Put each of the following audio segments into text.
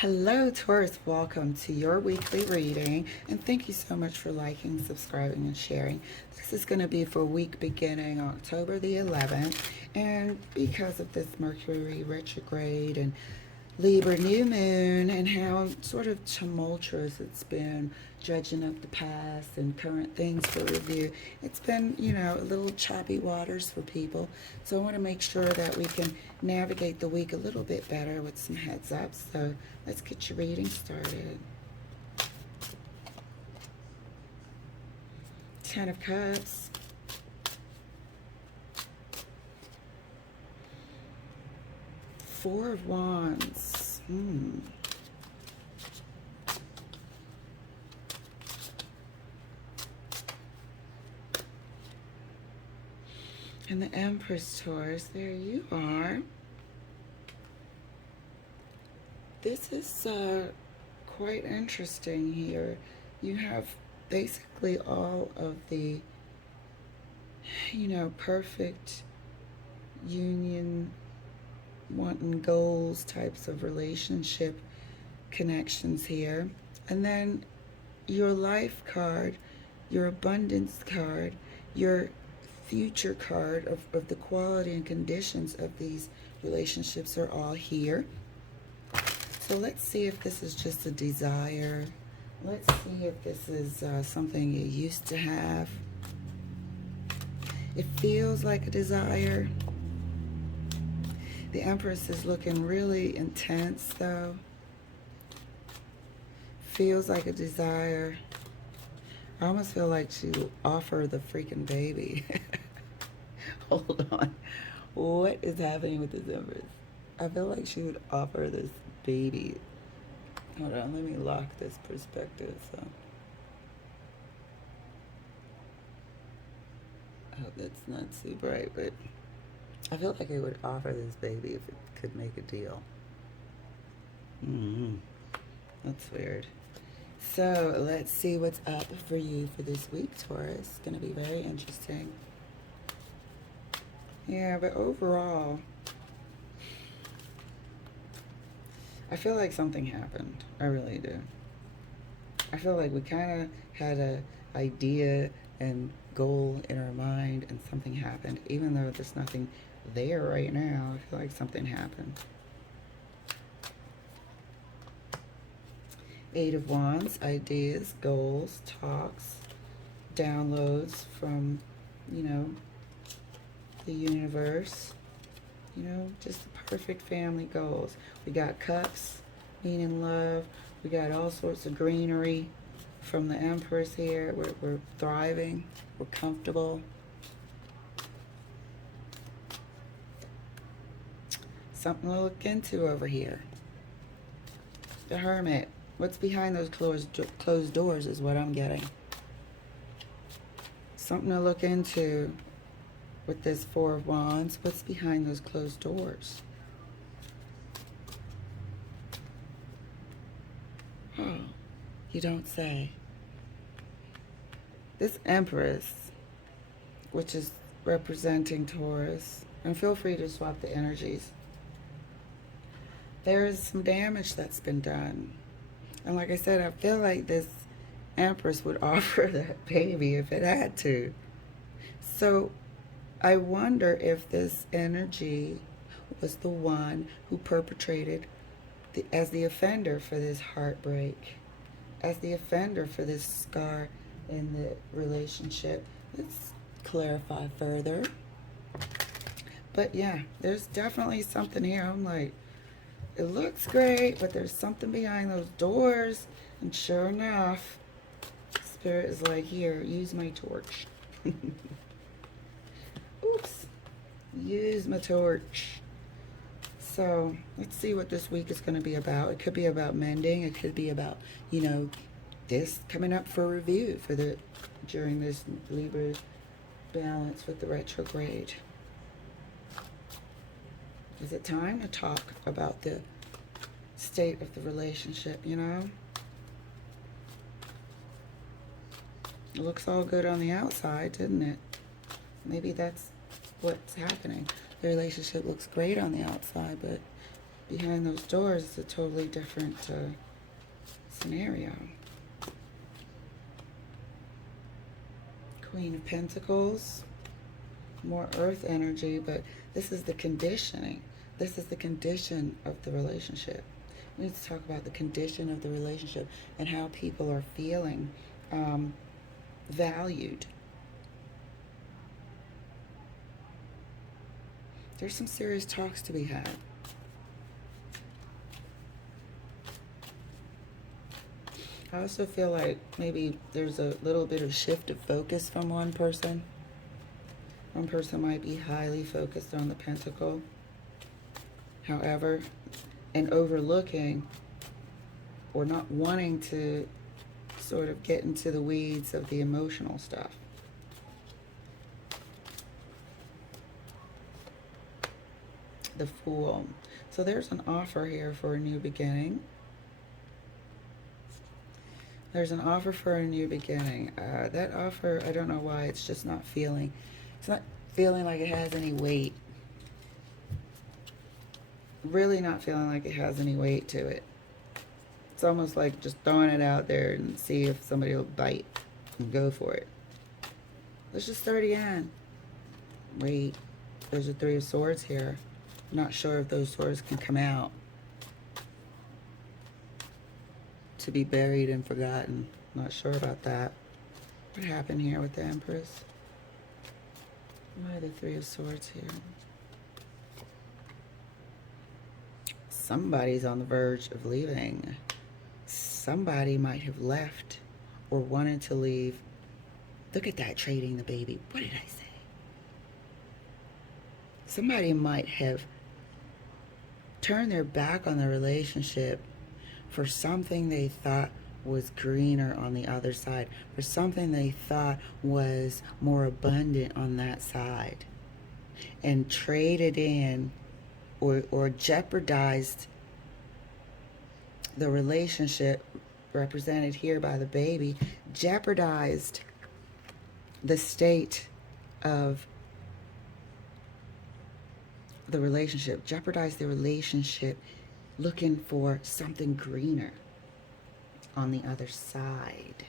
Hello, Taurus. Welcome to your weekly reading, and thank you so much for liking, subscribing, and sharing. This is going to be for week beginning October the 11th, and because of this Mercury retrograde and Libra new moon and how sort of tumultuous it's been, judging up the past and current things for review. It's been, a little choppy waters for people. So I want to make sure that we can navigate the week a little bit better with some heads up. So let's get your reading started. Ten of Cups. Four of Wands. And the Empress, Taurus. There you are. This is quite interesting here. You have basically all of the, perfect union, wanting goals types of relationship connections here. And then your life card, your abundance card, your future card of the quality and conditions of these relationships are all here. So let's see if this is just a desire. Let's see if this is something you used to have. It feels like a desire. The Empress is looking really intense, though. Feels like a desire. I almost feel like she would offer the freaking baby. Hold on. What is happening with this Empress? I feel like she would offer this baby. Hold on, let me lock this perspective. So, I hope that's not too bright, but I feel like it would offer this baby if it could make a deal. That's weird. So let's see what's up for you for this week, Taurus. It's going to be very interesting. Yeah, but overall, I feel like something happened. I really do. I feel like we kind of had a idea and goal in our mind and something happened. Even though there's nothing there right now, I feel like something happened. Eight of Wands, ideas, goals, talks, downloads from, the universe. Just the perfect family goals. We got cups, meaning love. We got all sorts of greenery from the Empress here. We're thriving. We're comfortable. Something to look into over here. The Hermit. What's behind those closed doors is what I'm getting. Something to look into with this Four of Wands. What's behind those closed doors? Oh, you don't say. This Empress, which is representing Taurus, and feel free to swap the energies. There is some damage that's been done. And like I said, I feel like this Empress would offer that baby if it had to. So I wonder if this energy was the one who perpetrated as the offender for this heartbreak, as the offender for this scar in the relationship. Let's clarify further. But yeah, there's definitely something here. I'm like, it looks great, but there's something behind those doors. And sure enough, Spirit is like, here, use my torch. Oops. Use my torch. So let's see what this week is going to be about. It could be about mending. It could be about, this coming up for review during this Libra balance with the retrograde. Is it time to talk about the state of the relationship, It looks all good on the outside, didn't it? Maybe that's what's happening. The relationship looks great on the outside, but behind those doors is a totally different scenario. Queen of Pentacles, more earth energy, but this is the conditioning. This is the condition of the relationship. We need to talk about the condition of the relationship and how people are feeling valued. There's some serious talks to be had. I also feel like maybe there's a little bit of shift of focus from one person. One person might be highly focused on the pentacle. However, and overlooking or not wanting to sort of get into the weeds of the emotional stuff. The Fool. So there's an offer here for a new beginning. There's an offer for a new beginning. That offer, I don't know why, it's just not feeling, it's not feeling like it has any weight. Really not feeling like it has any weight to it. It's almost like just throwing it out there and see if somebody will bite and go for it. Let's just start again. Wait, there's a Three of Swords here. Not sure if those swords can come out. To be buried and forgotten. Not sure about that. What happened here with the Empress? Why the Three of Swords here? Somebody's on the verge of leaving. Somebody might have left or wanted to leave. Look at that, trading the baby. What did I say? Somebody might have turned their back on the relationship for something they thought was greener on the other side, for something they thought was more abundant on that side, and traded in or jeopardized the relationship represented here by the baby, jeopardized the state of the relationship, jeopardized the relationship looking for something greener on the other side.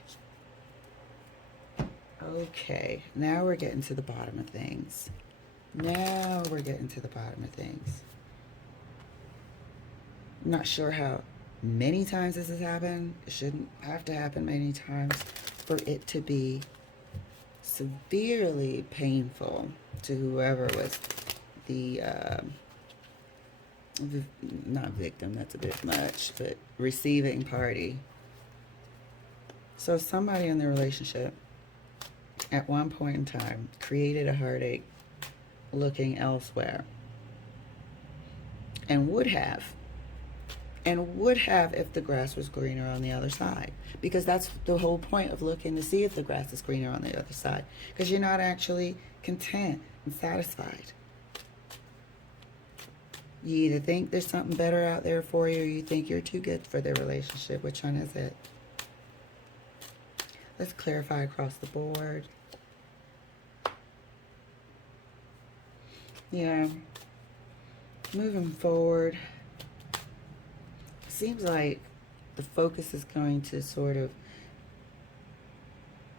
Okay, now we're getting to the bottom of things. Now we're getting to the bottom of things. I'm not sure how many times this has happened. It shouldn't have to happen many times for it to be severely painful to whoever was the not victim, that's a bit much, but receiving party. So somebody in the relationship at one point in time created a heartache looking elsewhere, and would have if the grass was greener on the other side, because that's the whole point of looking to see if the grass is greener on the other side, because you're not actually content and satisfied. You either think there's something better out there for you, or you think you're too good for the relationship. Which one is it? Let's clarify across the board. Yeah. Moving forward, seems like the focus is going to sort of,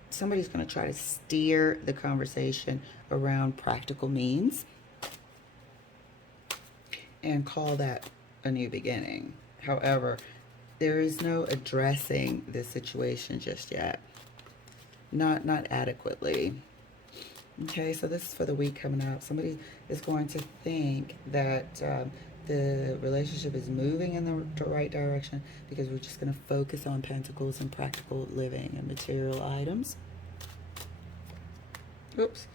somebody's going to try to steer the conversation around practical means and call that a new beginning. However, there is no addressing this situation just yet. Not adequately. Okay, so this is for the week coming up. Somebody is going to think that the relationship is moving in the right direction because we're just going to focus on pentacles and practical living and material items. Oops.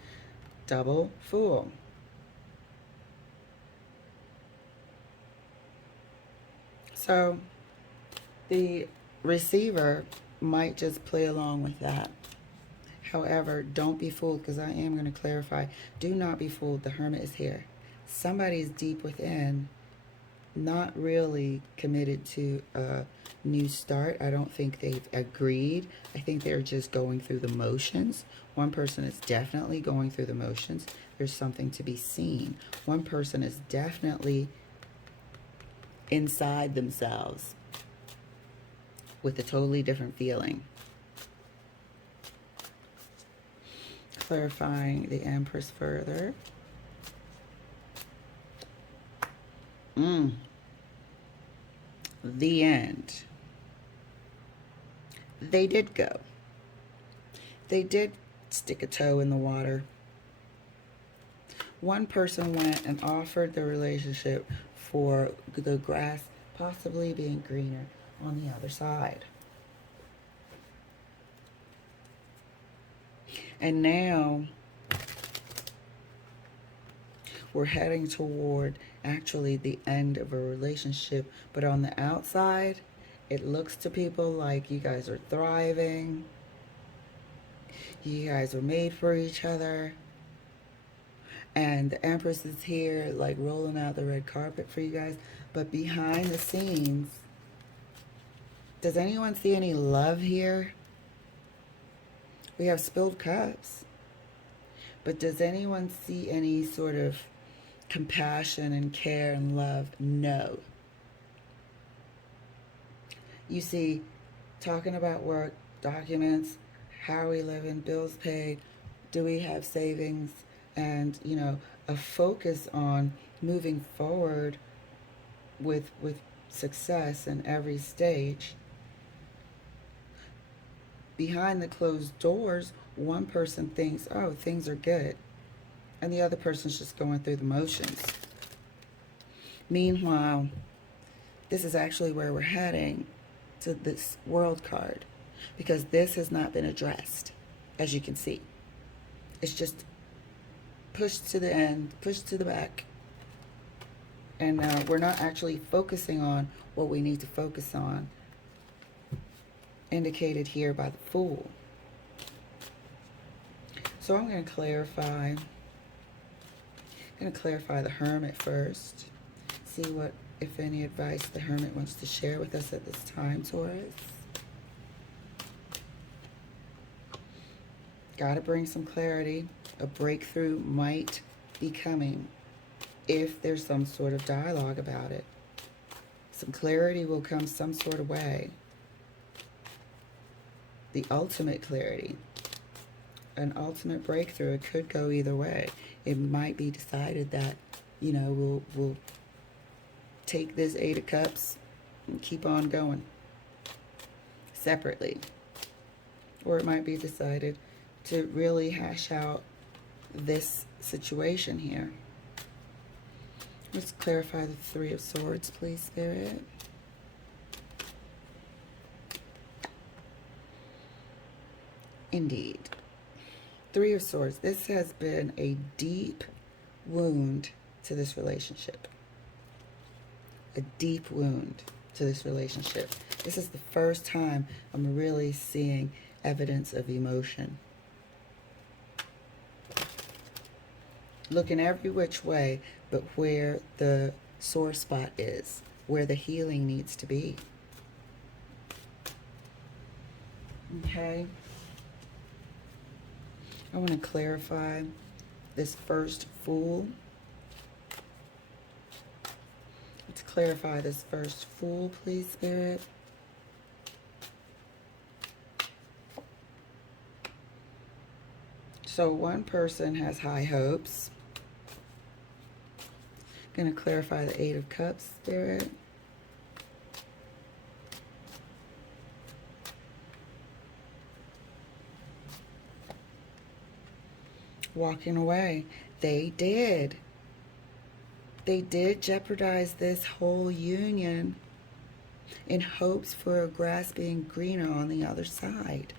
Double Fool. So the receiver might just play along with that. However, don't be fooled, because I am going to clarify. Do not be fooled. The Hermit is here. Somebody's deep within, not really committed to a new start. I don't think they've agreed. I think they're just going through the motions. One person is definitely going through the motions. There's something to be seen. One person is definitely inside themselves with a totally different feeling. Clarifying the Empress further. The end. They did go. They did stick a toe in the water. One person went and offered the relationship for the grass possibly being greener on the other side. And now we're heading toward actually the end of a relationship, but on the outside, it looks to people like you guys are thriving. You guys are made for each other. And the Empress is here, like rolling out the red carpet for you guys. But behind the scenes, does anyone see any love here? We have spilled cups. But does anyone see any sort of compassion and care and love? No. You see, talking about work, documents, how are we living, bills paid, do we have savings, and, you know, a focus on moving forward with success in every stage. Behind the closed doors, one person thinks, oh, things are good, and the other person's just going through the motions. Meanwhile, this is actually where we're heading, to this World card, because this has not been addressed, as you can see. It's just pushed to the end, pushed to the back, and we're not actually focusing on what we need to focus on, indicated here by the Fool. So I'm going to clarify. I'm going to clarify the Hermit first. See what, if any, advice the Hermit wants to share with us at this time, Taurus. Got to bring some clarity. A breakthrough might be coming if there's some sort of dialogue about it. Some clarity will come some sort of way. The ultimate clarity. An ultimate breakthrough. It could go either way. It might be decided that, you know, we'll take this Eight of Cups and keep on going separately. Or it might be decided to really hash out this situation here. Let's clarify the Three of Swords, please, Spirit. Indeed. Three of Swords. This has been a deep wound to this relationship. A deep wound to this relationship. This is the first time I'm really seeing evidence of emotion. Looking every which way, but where the sore spot is, where the healing needs to be. Okay. I want to clarify this first Fool. Let's clarify this first Fool, please, Spirit. So one person has high hopes. Going to clarify the Eight of Cups, Spirit. Walking away. They did. They did jeopardize this whole union in hopes for a grass being greener on the other side.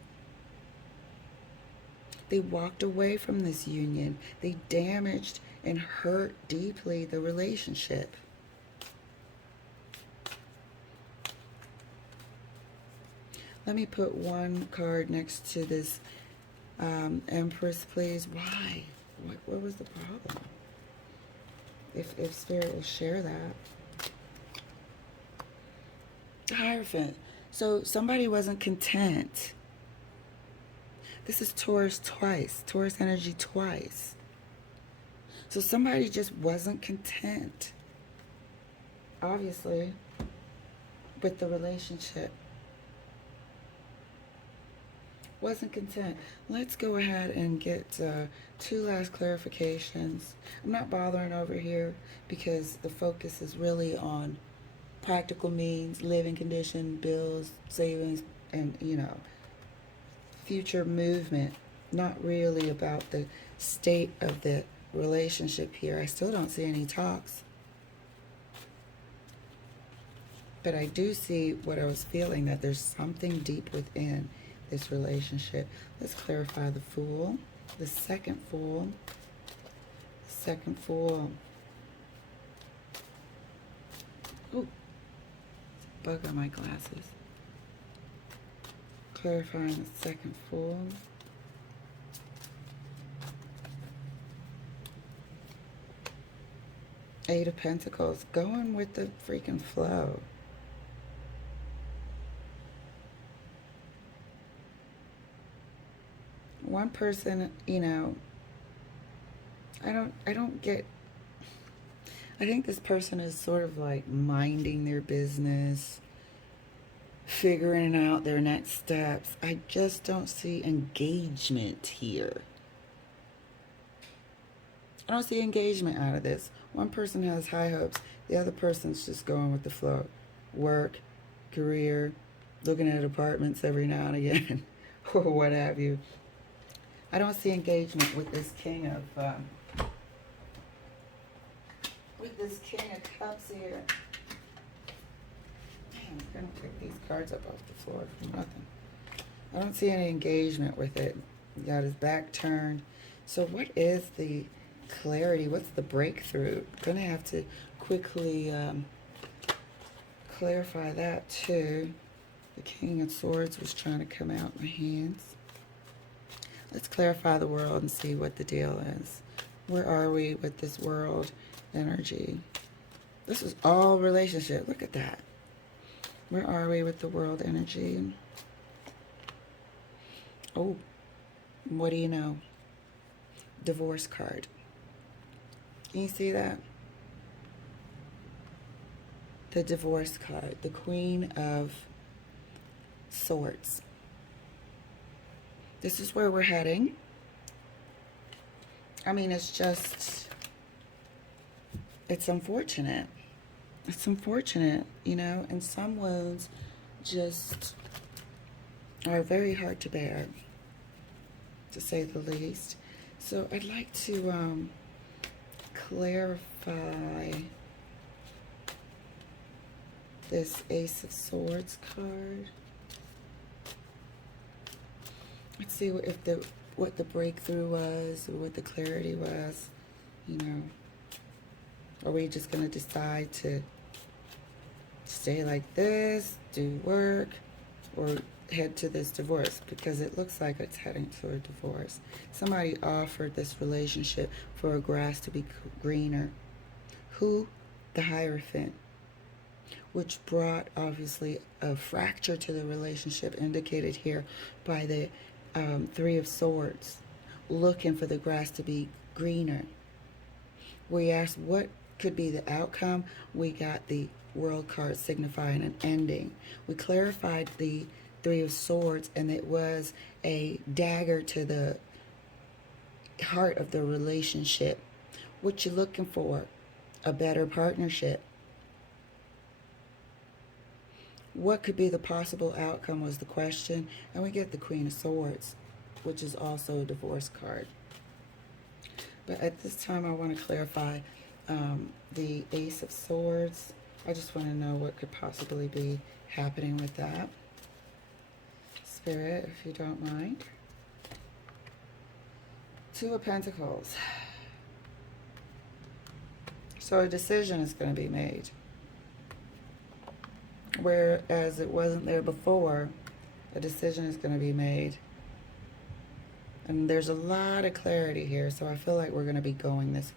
They walked away from this union. They damaged and hurt deeply the relationship. Let me put one card next to this Empress, please. Why? What was the problem? If Spirit will share that. Hierophant. So somebody wasn't content. This is Taurus twice. Taurus energy twice. So somebody just wasn't content. obviously, with the relationship, wasn't content. Let's go ahead and get two last clarifications. I'm not bothering over here because the focus is really on practical means, living condition, bills, savings, and, future movement. Not really about the state of the relationship here. I still don't see any talks. But I do see what I was feeling, that there's something deep within this relationship. Let's clarify the Fool, the second Fool, Oh, bug on my glasses. Clarifying the second Fool. Eight of Pentacles, going with the freaking flow. One person, I don't get, I think this person is sort of like minding their business, figuring out their next steps. I just don't see engagement here. I don't see engagement out of this. One person has high hopes. The other person's just going with the flow. Work, career, looking at apartments every now and again, or what have you. I don't see engagement with this King of Cups here. Man, I'm gonna pick these cards up off the floor for nothing. I don't see any engagement with it. He got his back turned. So what is the clarity? What's the breakthrough? Gonna have to quickly clarify that too. The King of Swords was trying to come out in my hands. Let's clarify the world and see what the deal is. Where are we with this world energy? This is all relationship. Look at that. Where are we with the world energy? Oh, what do you know? Divorce card. Can you see that? The divorce card. The Queen of Swords. This is where we're heading. I mean, it's unfortunate. It's unfortunate, and some wounds just are very hard to bear, to say the least. So I'd like to clarify this Ace of Swords card. Let's see what the breakthrough was, or what the clarity was. Are we just going to decide to stay like this, do work, or head to this divorce? Because it looks like it's heading to a divorce. Somebody offered this relationship for a grass to be greener. Who? The Hierophant, which brought obviously a fracture to the relationship, indicated here by the Three of Swords, looking for the grass to be greener. We asked what could be the outcome. We got the World card signifying an ending. We clarified the Three of Swords, and it was a dagger to the heart of the relationship. What you looking for? A better partnership. What could be the possible outcome was the question. And we get the Queen of Swords, which is also a divorce card. But at this time, I want to clarify the Ace of Swords. I just want to know what could possibly be happening with that. Spirit, if you don't mind. Two of Pentacles. So a decision is going to be made. Whereas it wasn't there before, a decision is going to be made. And there's a lot of clarity here, so I feel like we're going to be going this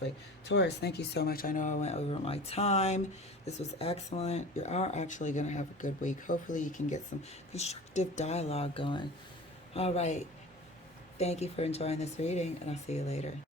way. Taurus, thank you so much. I know I went over my time. This was excellent. You are actually going to have a good week. Hopefully you can get some constructive dialogue going. All right. Thank you for enjoying this reading, and I'll see you later.